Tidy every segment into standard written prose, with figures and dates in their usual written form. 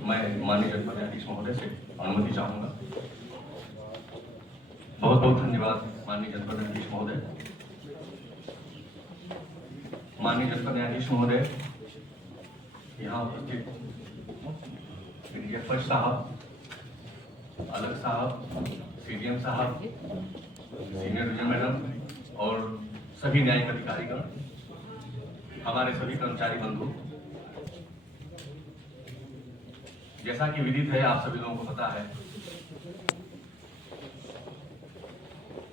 मैं माननीय जनपद न्यायाधीश महोदय से अनुमति चाहूंगा। बहुत बहुत धन्यवाद माननीय जनपद न्यायाधीश महोदय। माननीय जनपद न्यायाधीश महोदय, यहाँ उपस्थित डीएफएस साहब, अलग साहब, सीडीएम साहब, सीनियर जज मैडम और सभी न्यायिक अधिकारीगण, हमारे सभी कर्मचारी बंधु, जैसा कि विदित है, आप सभी लोगों को पता है,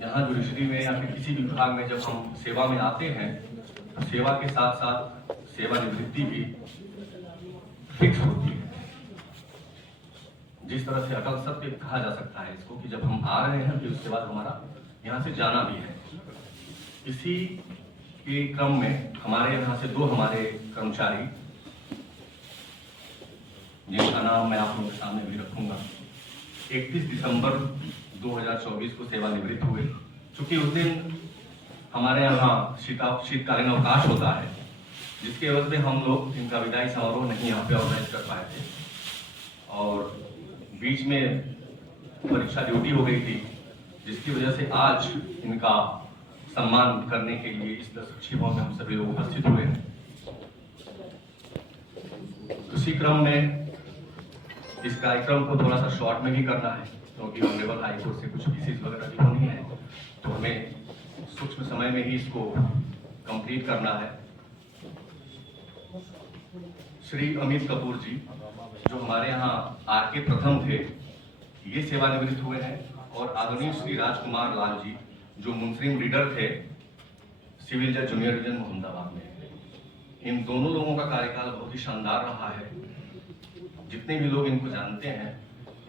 यहाँ जुडिशरी में या फिर किसी भी विभाग में जब हम सेवा में आते हैं तो सेवा के साथ साथ सेवानिवृत्ति भी फिक्स होती है। जिस तरह से अटल सत्य कहा जा सकता है इसको कि जब हम आ रहे हैं फिर उसके बाद हमारा यहाँ से जाना भी है। इसी के क्रम में हमारे यहाँ से दो हमारे कर्मचारी, जिनका नाम मैं आप लोगों के सामने भी रखूंगा, 31 दिसंबर 2024 को सेवानिवृत्त हुए। चूंकि उस दिन हमारे यहाँ शीतकालीन अवकाश होता है, जिसके वजह से हम लोग इनका विदाई समारोह नहीं यहाँ पे ऑर्गेनाइज कर पाए थे और बीच में परीक्षा ड्यूटी हो गई थी, जिसकी वजह से आज इनका सम्मान करने के लिए इस दशक्षी भवन में हम सभी लोग उपस्थित हुए हैं। उसी क्रम में इस कार्यक्रम को थोड़ा सा शॉर्ट में भी करना है, क्योंकि ऑनरेबल हाई कोर्ट से कुछ केसेस वगैरह भी होनी है, तो हमें सूक्ष्म समय में ही इसको कंप्लीट करना है। श्री अमित कपूर जी, जो हमारे यहाँ आरके प्रथम थे, ये सेवानिवृत्त हुए हैं, और आदरणीय श्री राजकुमार लाल जी, जो मुंसलिम रीडर थे, सिविल जज जूनियर डिवीजन मोहम्मदाबाद में। इन दोनों लोगों का कार्यकाल बहुत ही शानदार रहा है। जितने भी लोग इनको जानते हैं,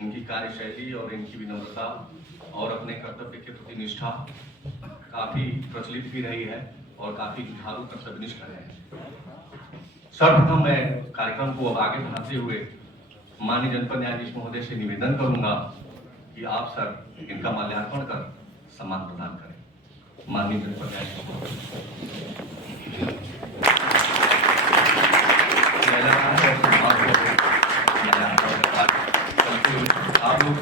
इनकी कार्यशैली और इनकी विनम्रता और अपने कर्तव्य के प्रति निष्ठा काफी प्रचलित भी रही है और काफी जुझारू कर्तव्यनिष्ठ रहे हैं। सर्वप्रथम मैं कार्यक्रम को अब आगे बढ़ाते हुए माननीय जनपद न्यायाधीश महोदय से निवेदन करूंगा कि आप सर इनका माल्यार्पण कर सम्मान प्रदान करें। माननीय जनपद न्यायाधीश आप लोग,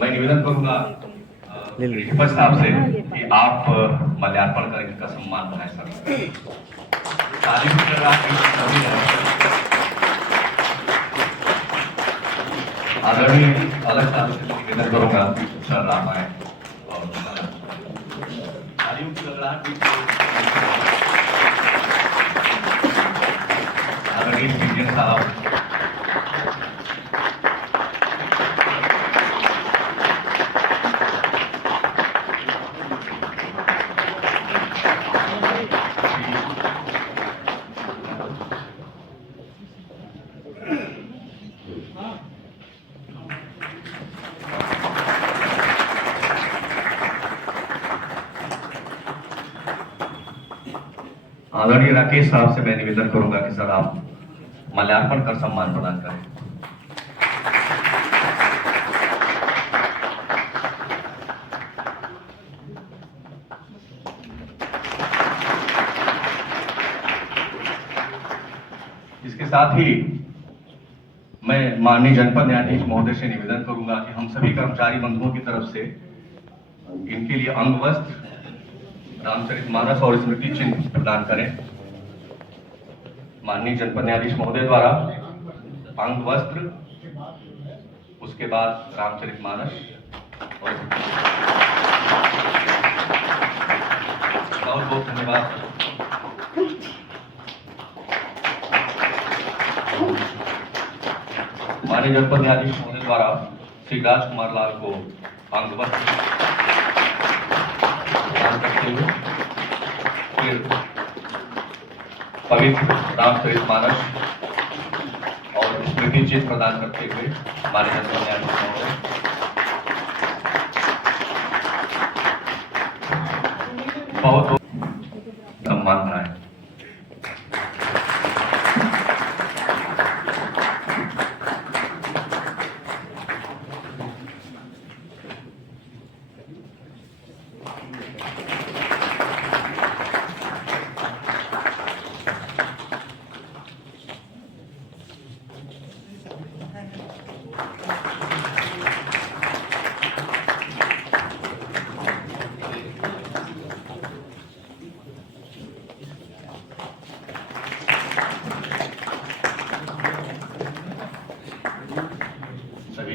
मैं निवेदन करूंगा डीएफएस साहब से कि आप माल्यार्पण कर इनका सम्मान बनाए सर। आदरणीय अलग साहब से निवेदन करूंगा सर आप आए और तालियों की गड़गड़ाहट भी। आदरणीय सीनियर साहब, आदरणीय राकेश साहब से मैं निवेदन करूंगा कि सर आप माल्यार्पण कर सम्मान प्रदान करें। इसके साथ ही मैं माननीय जनपद न्यायाधीश महोदय से निवेदन करूंगा कि हम सभी कर्मचारी बंधुओं की तरफ से इनके लिए अंग वस्त्र, रामचरितमानस और स्मृति चिन्ह प्रदान करें। माननीय जनपद न्यायाधीश महोदय द्वारा अंग वस्त्र, उसके बाद रामचरितमानस और बहुत बहुत धन्यवाद। माननीय जनपद न्यायाधीश महोदय द्वारा श्री राजकुमार लाल को अंग वस्त्र प्रदान करते हुए फिर पवित्र रामचरितमानस और स्मृति चिन्ह प्रदान करते हुए हमारे जनपद न्यायाधीश महोदय बहुत सम्मान बनाए।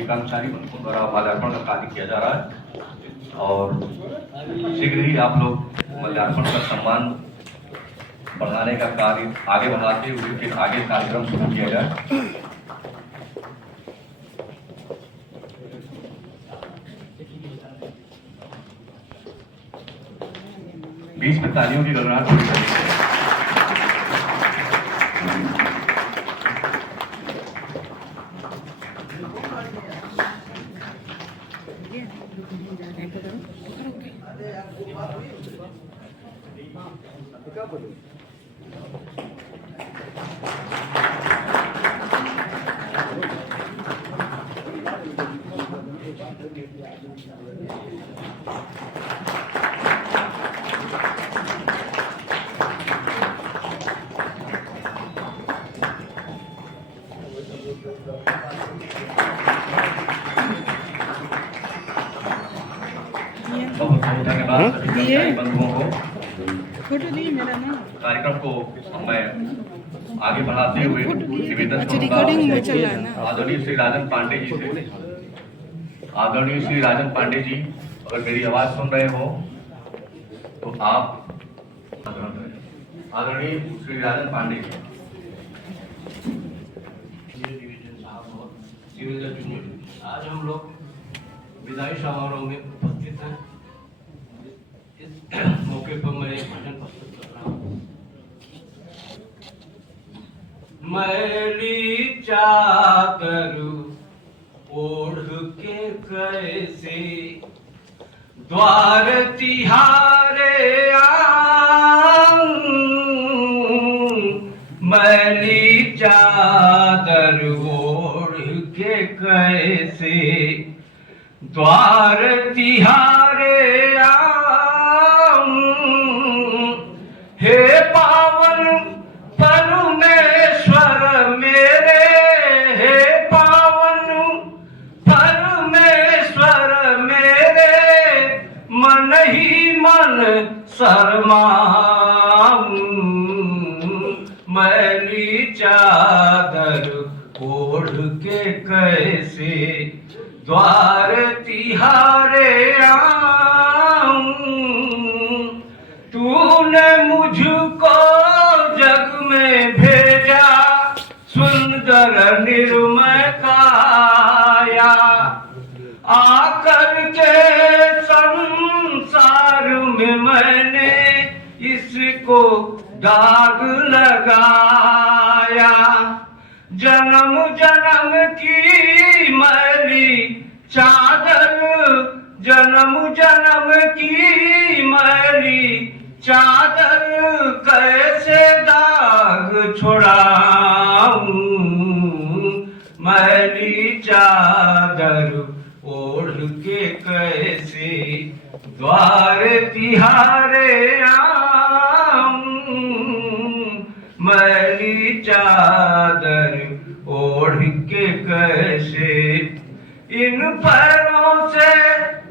अधिकांशाली बंधुओं द्वारा माल्यार्पण का कार्य किया जा रहा है और शीघ्र ही आप लोग माल्यार्पण का सम्मान बढ़ाने का कार्य आगे बढ़ाते हुए फिर आगे कार्यक्रम शुरू किया जाए। बीच में तालियों की गड़गड़ाहट होनी चाहिए। बहुत बहुत धन्यवाद सभी बंधुओं को। कार्यक्रम को मैं आगे बढ़ाते हुए निवेदन आदरणीय श्री राजन पांडे जी से, आदरणीय श्री राजन पांडे जी अगर मेरी आवाज सुन रहे हो तो आप, आदरणीय श्री राजन पांडे जी। आज हम लोग विदाई समारोह में उपस्थित हैं। इस मौके पर मैं एक भजन प्रस्तुत कर रहा हूँ। मैली चादर ओढ़ के कैसे द्वार तिहारे आऊं, मैली चादर ओढ़ के कैसे द्वार तिहारे आऊं, हे पावन परमेश्वर मेरे, हे पावन परमेश्वर मेरे, मन ही मन शर्माऊं, मैली चादर ओढ़ के कैसे द्वार तिहारे आऊं, तूने मुझको जग में भेजा सुंदर निर्मय काया, आकर के संसार में मैंने इसको दाग लगाया, जन्म जन्म की मैली चादर, जन्म जन्म की मैली चादर कैसे दाग छोड़ाऊं, मैली चादर ओढ़ के कैसे द्वार तिहारे आऊं, मैली चादर ओढ़ के कैसे इन पैरों से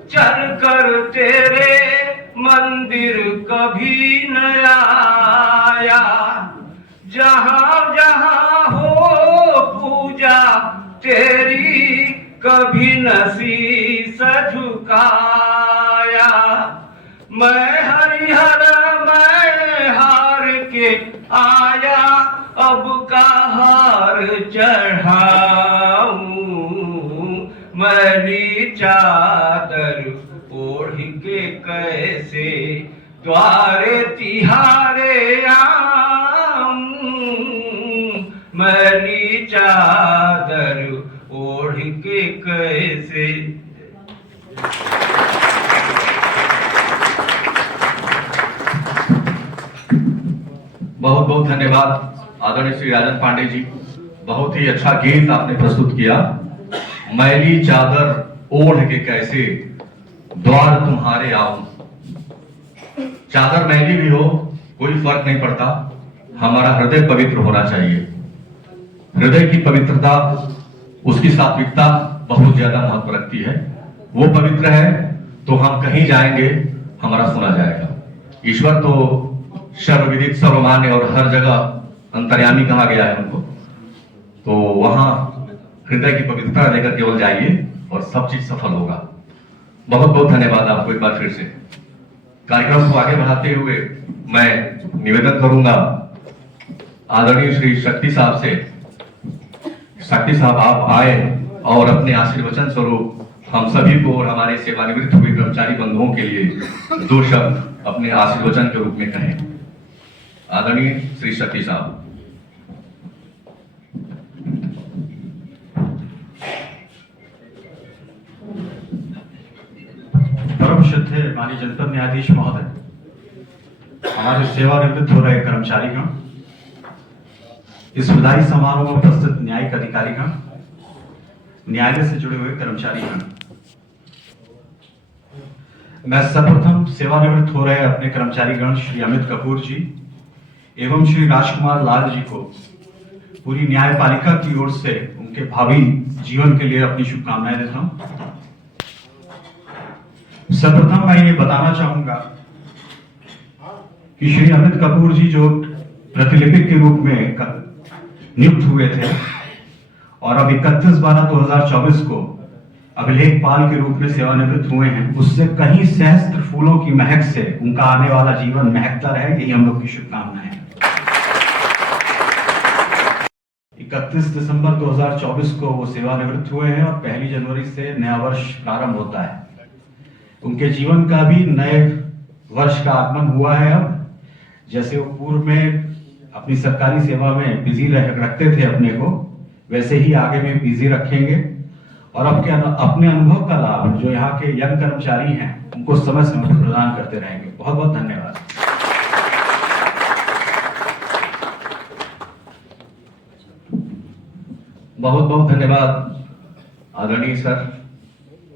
चलकर तेरे मंदिर कभी न आया, जहां जहां हो पूजा तेरी कभी न शीश झुकाया, मैं हरिहर मैं हार के आया, अब का हार चढ़ाऊं, मैली चादर ओढ़ के कैसे द्वारे तिहारे आऊं, मैली चादर ओढ़ के कैसे। बहुत बहुत धन्यवाद आदरणीय श्री राजन पांडे जी, बहुत ही अच्छा गीत आपने प्रस्तुत किया। मैली चादर ओढ़ के कैसे द्वार तुम्हारे आऊं, चादर मैली भी हो कोई फर्क नहीं पड़ता, हमारा हृदय पवित्र होना चाहिए। हृदय की पवित्रता, उसकी सात्विकता बहुत ज्यादा महत्व रखती है। वो पवित्र है तो हम कहीं जाएंगे हमारा सुना जाएगा। ईश्वर तो सर्वविदित सर्वमान्य और हर जगह अंतर्यामी कहा गया है उनको, तो वहां हृदय की पवित्रता लेकर केवल जाइए और सब चीज सफल होगा। बहुत बहुत धन्यवाद आपको एक बार फिर से। कार्यक्रम को आगे बढ़ाते हुए मैं निवेदन करूंगा आदरणीय श्री शक्ति साहब से। शक्ति साहब, आप आए और अपने आशीर्वचन स्वरूप हम सभी को और हमारे सेवानिवृत्त हुए कर्मचारी बंधुओं के लिए 2 शब्द अपने आशीर्वचन के रूप में कहें। आदरणीय श्री शक्ति साहब। परम श्रद्धेय माननीय जनपद न्यायाधीश महोदय, हमारे सेवानिवृत्त हो रहे कर्मचारीगण, इस विदाई समारोह में उपस्थित न्यायिक अधिकारीगण, न्यायालय से जुड़े हुए कर्मचारीगण, मैं सर्वप्रथम सेवानिवृत्त हो रहे अपने कर्मचारीगण श्री अमित कपूर जी एवं श्री राजकुमार लाल जी को पूरी न्यायपालिका की ओर से उनके भावी जीवन के लिए अपनी शुभकामनाएं देता हूं। सर्वप्रथम मैं ये बताना चाहूंगा कि श्री अमित कपूर जी जो प्रतिलिपिक के रूप में नियुक्त हुए थे और अब 31/12/2024 को अभिलेखपाल के रूप में सेवानिवृत्त हुए हैं, उससे कहीं सहस्त्र फूलों की महक से उनका आने वाला जीवन महकता रहे, यही हम लोग की शुभकामनाएं हैं। 31 दिसंबर 2024 को वो सेवानिवृत्त हुए हैं और 1 जनवरी से नया वर्ष प्रारंभ होता है। उनके जीवन का भी नए वर्ष का आगमन हुआ है। अब जैसे वो पूर्व में अपनी सरकारी सेवा में बिजी रखते थे अपने को, वैसे ही आगे में बिजी रखेंगे और अपने अनुभव का लाभ जो यहाँ के यंग कर्मचारी हैं उनको समय समय पर प्रदान करते रहेंगे। बहुत बहुत धन्यवाद। बहुत बहुत धन्यवाद आदरणीय सर।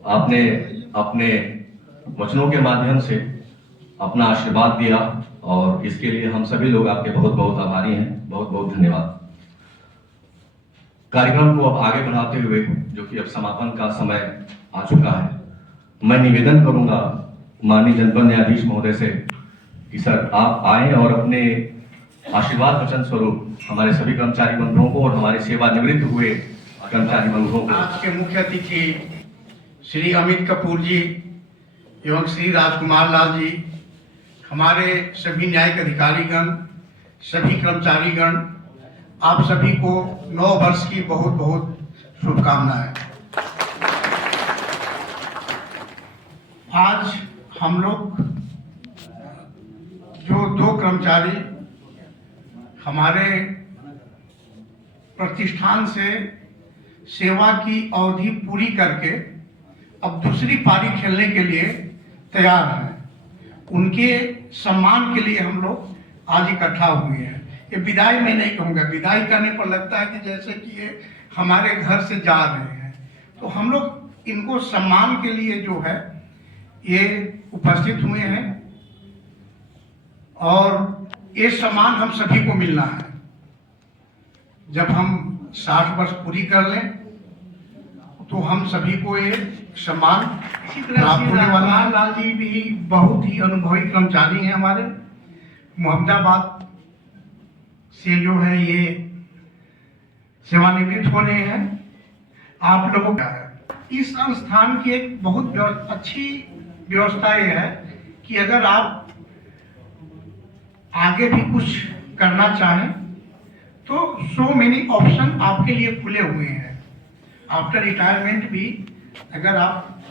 आपने अपने वचनों के माध्यम से अपना आशीर्वाद दिया और इसके लिए हम सभी लोग आपके बहुत बहुत आभारी हैं। बहुत बहुत धन्यवाद। कार्यक्रम को अब आगे बढ़ाते हुए, जो कि अब समापन का समय आ चुका है, मैं निवेदन करूंगा माननीय जनपद न्यायाधीश महोदय से कि सर आप आए और अपने आशीर्वाद वचन स्वरूप हमारे सभी कर्मचारी बंधुओं को और हमारे सेवानिवृत्त हुए कर्मचारी बंधुओं को। आज के मुख्य अतिथि श्री अमित कपूर जी एवं श्री राजकुमार लाल जी, हमारे सभी न्यायिक अधिकारीगण, सभी कर्मचारीगण, आप सभी को 9 वर्ष की बहुत बहुत शुभकामनाएं। आज हम लोग जो 2 कर्मचारी हमारे प्रतिष्ठान से सेवा की अवधि पूरी करके अब दूसरी पारी खेलने के लिए तैयार हैं, उनके सम्मान के लिए हम लोग आज इकट्ठा हुए हैं। ये विदाई में नहीं कहूँगा, विदाई करने पर लगता है कि जैसे कि ये हमारे घर से जा रहे हैं, तो हम लोग इनको सम्मान के लिए जो है ये उपस्थित हुए हैं और ये सम्मान हम सभी को मिलना है। जब हम 60 वर्ष पूरी कर लें तो हम सभी को ये सम्मान प्राप्त होने वाला है। लाल जी भी बहुत ही अनुभवी कर्मचारी हैं हमारे, मोहम्मदाबाद से जो है ये सेवानिवृत्त होने हैं। आप लोगों का है इस संस्थान की एक बहुत अच्छी व्यवस्था ये है कि अगर आप आगे भी कुछ करना चाहें तो सो मेनी ऑप्शन आपके लिए खुले हुए हैं। आफ्टर रिटायरमेंट भी अगर आप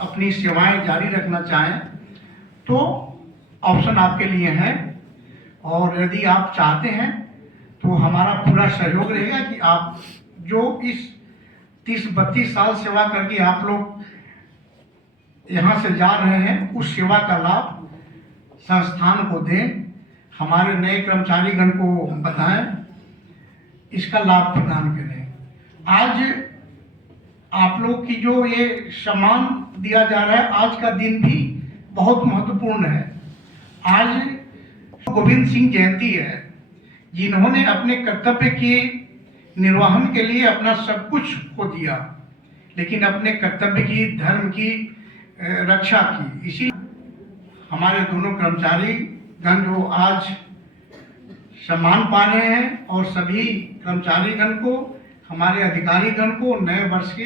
अपनी सेवाएं जारी रखना चाहें तो ऑप्शन आपके लिए हैं, और यदि आप चाहते हैं तो हमारा पूरा सहयोग रहेगा कि आप जो इस 30-32 साल सेवा करके आप लोग यहाँ से जा रहे हैं उस सेवा का लाभ संस्थान को दें, हमारे नए कर्मचारीगण को बताएं, इसका लाभ प्रदान करें। आज आप लोग की जो ये सम्मान दिया जा रहा है, आज का दिन भी बहुत महत्वपूर्ण है। आज गोविंद सिंह जयंती है, जिन्होंने अपने कर्तव्य के निर्वहन के लिए अपना सब कुछ खो दिया, लेकिन अपने कर्तव्य की, धर्म की रक्षा की। इसी हमारे दोनों कर्मचारी गण जो आज सम्मान पा रहे हैं और सभी कर्मचारीगण को हमारे अधिकारीगण को नए वर्ष की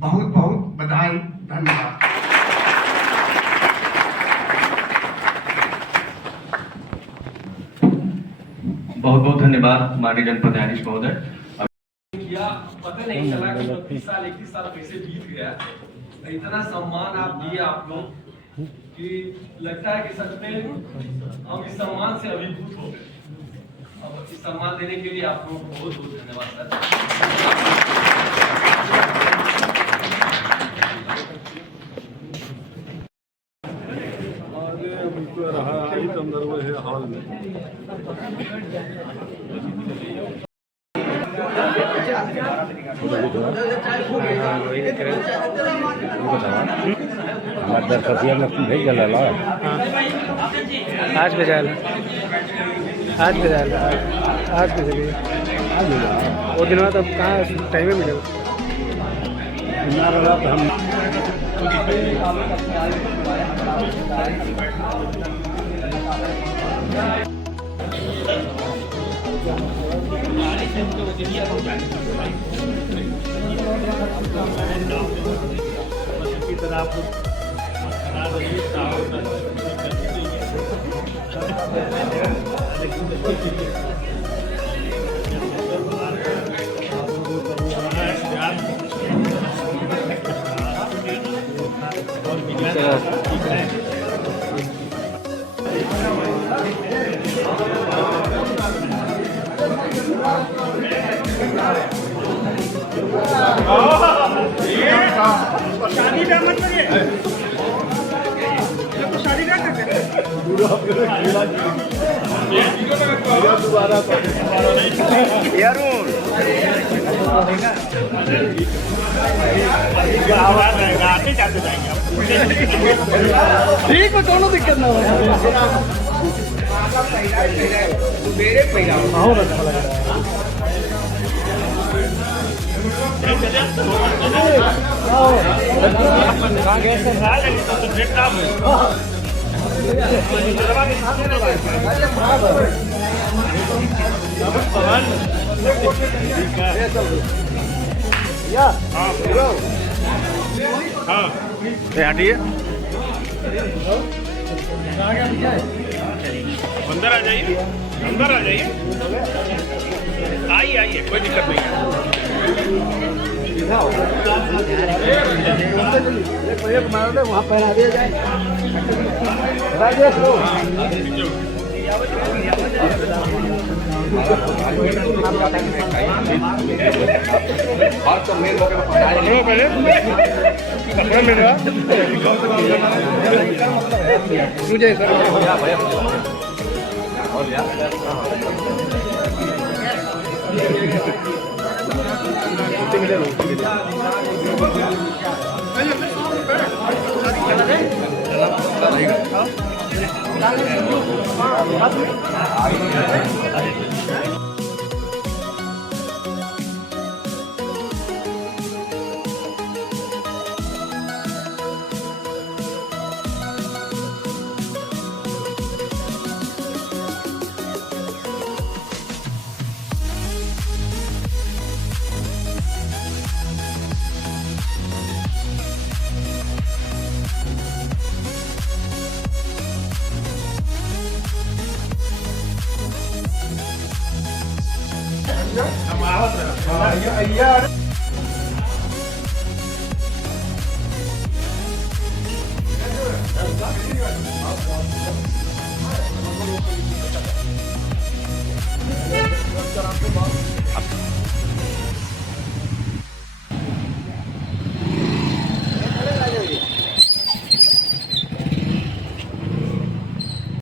बहुत बहुत बधाई। धन्यवाद। बहुत बहुत धन्यवाद माननीय जनपद न्यायाधीश महोदय। किया पता नहीं चला कि 32 साल 21 साल कैसे बीत गया। इतना सम्मान आप दिए आप लोग कि लगता है कि सच में हम इस सम्मान से अभिभूत हो गए। अब इस सम्मान देने के लिए आप लोगों को बहुत बहुत धन्यवाद सर। रहा ही संदर्भ है हाल में। आज भेजाल वो दिन तो कहाँ टाइम में मिलेगा। शादी का मत करिए, तो शादी का करते ठीक है, दोनों दिक्कत ना हो। और अच्छा लग रहा है। कहाँ गए थे? हटिए, अंदर आ जाइए, अंदर आ जाइए, आइए आइए, कोई दिक्कत नहीं है। वहाँ पहना दिया जाए। और तो मेन मौके पर मुझे सर यार